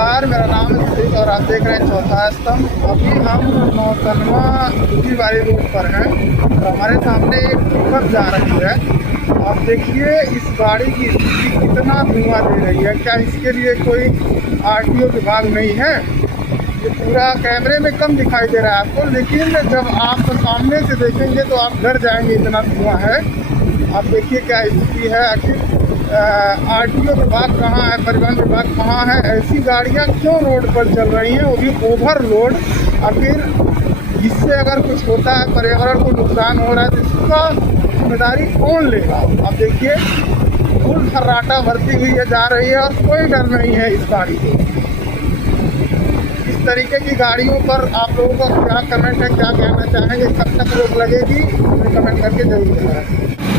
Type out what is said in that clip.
नमस्कार, मेरा नाम है सुजीत और आप देख रहे हैं चौथा स्तंभ। अभी हम नौतनवा दूधीवाली रोड पर हैं और हमारे सामने एक पिकअप जा रही है। आप देखिए इस गाड़ी की स्थिति कितना धुआं दे रही है। क्या इसके लिए कोई आरटीओ विभाग नहीं है? ये पूरा कैमरे में कम दिखाई दे रहा है आपको, लेकिन जब आप सामने से देखेंगे तो आप डर जाएंगे, इतना धुआं है। आप देखिए क्या स्थिति है। आखिर आरटीओ विभाग कहाँ है, परिवहन विभाग कहाँ है? ऐसी गाड़ियाँ क्यों रोड पर चल रही हैं, वो भी ओवरलोड। आखिर इससे अगर कुछ होता है, पर्यावरण को नुकसान हो रहा है, तो इसका जिम्मेदारी कौन लेगा? आप देखिए फुल फर्राटा भरती हुई है, जा रही है और कोई डर नहीं है इस गाड़ी को। इस तरीके की गाड़ियों पर आप लोगों का क्या कमेंट है, क्या कहना चाहेंगे? कब तक रोक लगेगी, कमेंट करके जरूर बताएं।